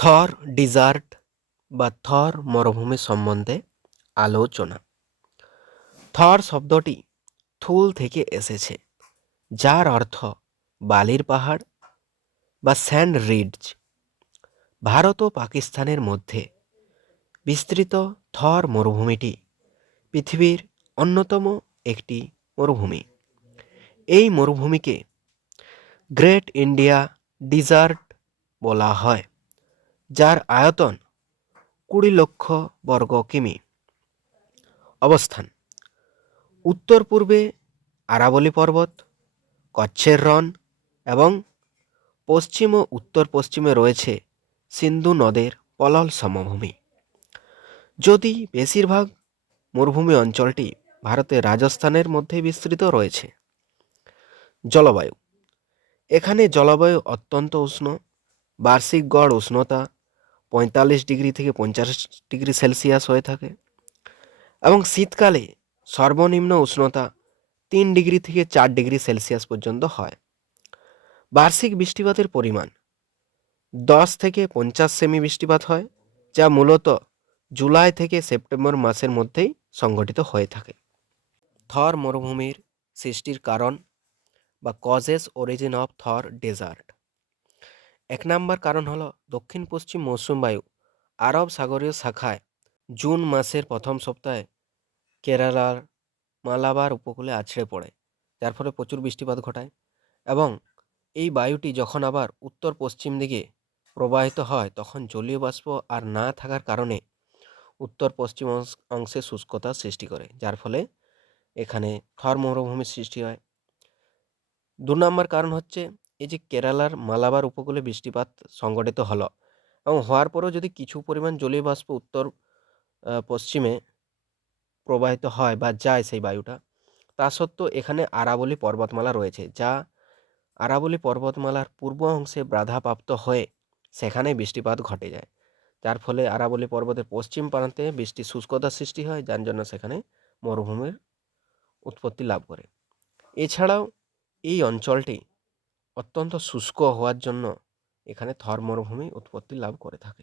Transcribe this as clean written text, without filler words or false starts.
থর dessert বা থর মরুভূমি সম্বন্ধে আলোচনা। থর শব্দটি থুল থেকে এসেছে, যার অর্থ বালির পাহাড় বা স্যান্ড রিডজ। ভারত ও পাকিস্তানের মধ্যে বিস্তৃত থর মরুভূমিটি পৃথিবীর অন্যতম একটি মরুভূমি। এই মরুভূমিকে গ্রেট ইন্ডিয়া ডিজার্ট বলা হয়, যার আয়তন 20 লক্ষ বর্গ কিমি। অবস্থান: উত্তর পূর্বে আরাবলী পর্বত, কচ্ছের রণ এবং পশ্চিম ও উত্তর পশ্চিমে রয়েছে সিন্ধু নদের পলল সমভূমি। যদি বেশিরভাগ মরুভূমি অঞ্চলটি ভারতের রাজস্থানের মধ্যে বিস্তৃত রয়েছে। জলবায়ু: এখানে জলবায়ু অত্যন্ত উষ্ণ। বার্ষিক গড় উষ্ণতা 45 ডিগ্রি থেকে 50 ডিগ্রি সেলসিয়াস হয়ে থাকে এবং শীতকালে সর্বনিম্ন উষ্ণতা 3 ডিগ্রি থেকে 4 ডিগ্রি সেলসিয়াস পর্যন্ত হয়। বার্ষিক বৃষ্টিপাতের পরিমাণ 10 থেকে 50 সেমি বৃষ্টিপাত হয়, যা মূলত জুলাই থেকে সেপ্টেম্বর মাসের মধ্যেই সংঘটিত হয়ে থাকে। থর মরুভূমির সৃষ্টির কারণ বা causes origin of Thar desert. 1 নম্বর কারণ হলো দক্ষিণ পশ্চিম মৌসুম বায়ু আরব সাগরীয় শাখায় জুন মাসের প্রথম সপ্তাহে কেরালার মালাবার উপকূলে আছড়ে পড়ে, যার ফলে প্রচুর বৃষ্টিপাত ঘটায়। এবং এই বায়ুটি যখন আবার উত্তর পশ্চিম দিকে প্রবাহিত হয়, তখন জলীয় বাষ্প আর না থাকার কারণে উত্তর পশ্চিম অংশে শুষ্কতা সৃষ্টি করে, যার ফলে এখানে থর মরুভূমির সৃষ্টি হয়। 2 নম্বর কারণ হচ্ছে এই যে কেরালার মালাবার উপকূলে বৃষ্টিপাত সংঘটিত হলো এবং হওয়ার পরেও যদি কিছু পরিমাণ জলীয় বাষ্প উত্তর পশ্চিমে প্রবাহিত হয় বা যায় সেই বায়ুটা, তা সত্ত্বেও এখানে আরাবলী পর্বতমালা রয়েছে, যা আরাবলী পর্বতমালার পূর্ব অংশে বাধাপ্রাপ্ত হয়ে সেখানে বৃষ্টিপাত ঘটে যায়, যার ফলে আরাবলী পর্বতের পশ্চিম প্রান্তে বৃষ্টি শুষ্কতার সৃষ্টি হয়, যার জন্য সেখানে মরুভূমির উৎপত্তি লাভ করে। এছাড়াও এই অঞ্চলটি অত্যন্ত শুষ্ক হওয়ার জন্য এখানে থর মরুভূমি উৎপত্তি লাভ করে থাকে।